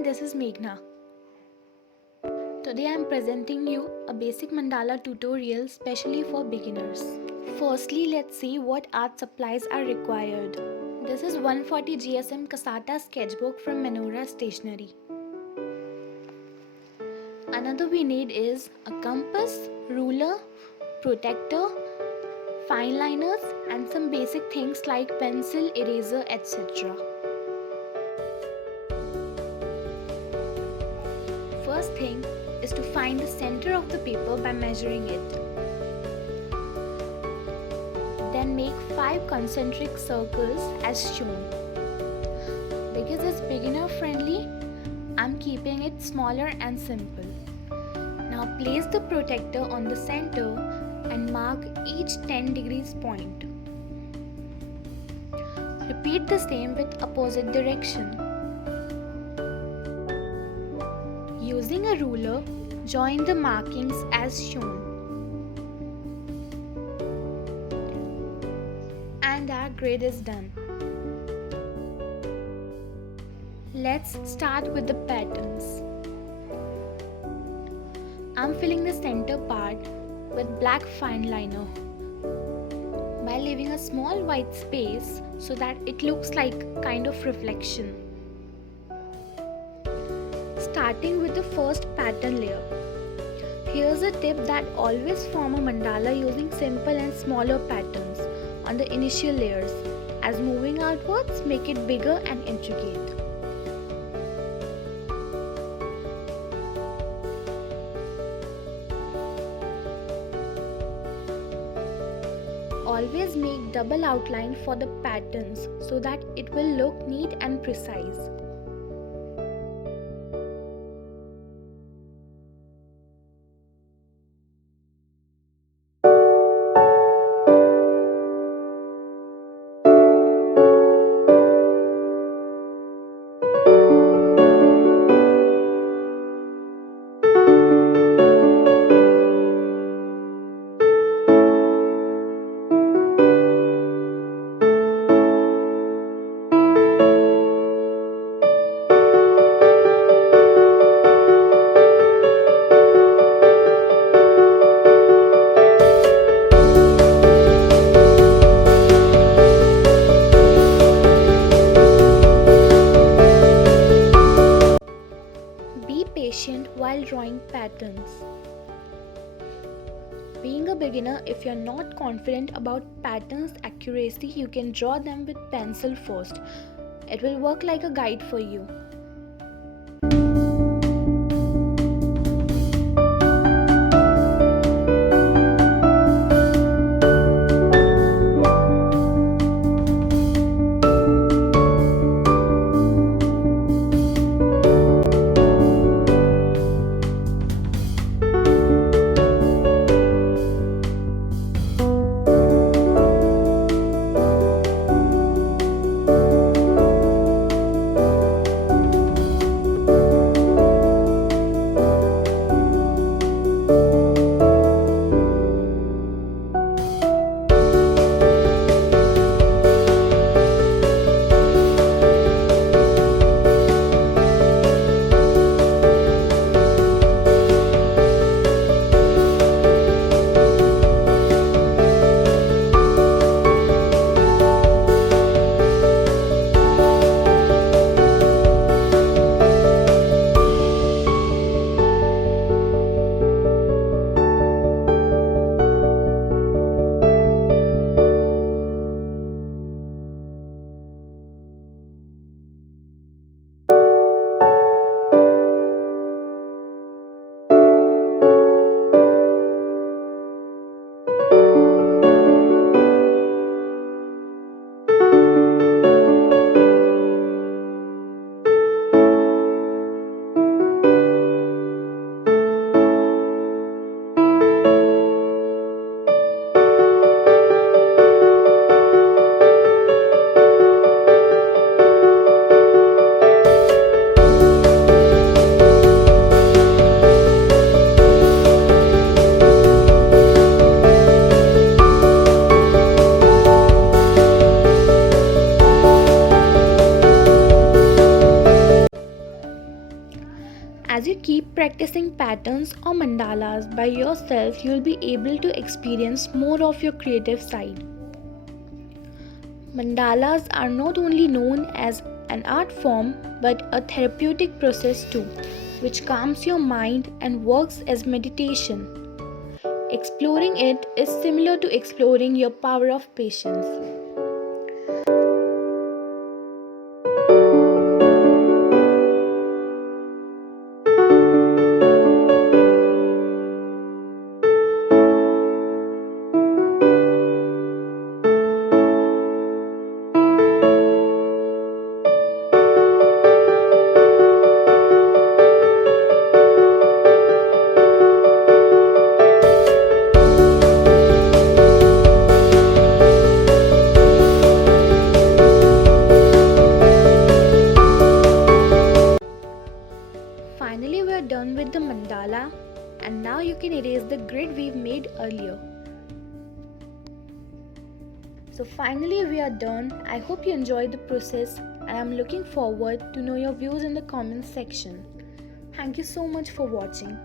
and this is Meghna. Today I am presenting you a basic mandala tutorial specially for beginners. Firstly, let's see what art supplies are required. This is 140 GSM Casata sketchbook from Menora Stationery. Another we need is a compass, ruler, protector, fine liners and some basic things like pencil, eraser, etc. First thing is to find the center of the paper by measuring it. Then make 5 concentric circles as shown. Because it's beginner friendly, I'm keeping it smaller and simple. Now place the protector on the center and mark each 10 degrees point. Repeat the same with opposite direction. Using a ruler, join the markings as shown. And our grid is done. Let's start with the patterns. I'm filling the center part with black fine liner by leaving a small white space so that it looks like kind of reflection. Starting with the first pattern layer. Here's a tip that always form a mandala using simple and smaller patterns on the initial layers, as moving outwards make it bigger and intricate. Always make double outline for the patterns so that it will look neat and precise. Be patient while drawing patterns. Being a beginner, if you're not confident about patterns accuracy, you can draw them with pencil first. It will work like a guide for you. practicing patterns or mandalas by yourself, you will be able to experience more of your creative side. Mandalas are not only known as an art form but a therapeutic process too, which calms your mind and works as meditation. Exploring it is similar to exploring your power of patience. Finally, we are done with the mandala, and now you can erase the grid we've made earlier. So finally we are done. I hope you enjoyed the process and I'm looking forward to know your views in the comments section. Thank you so much for watching.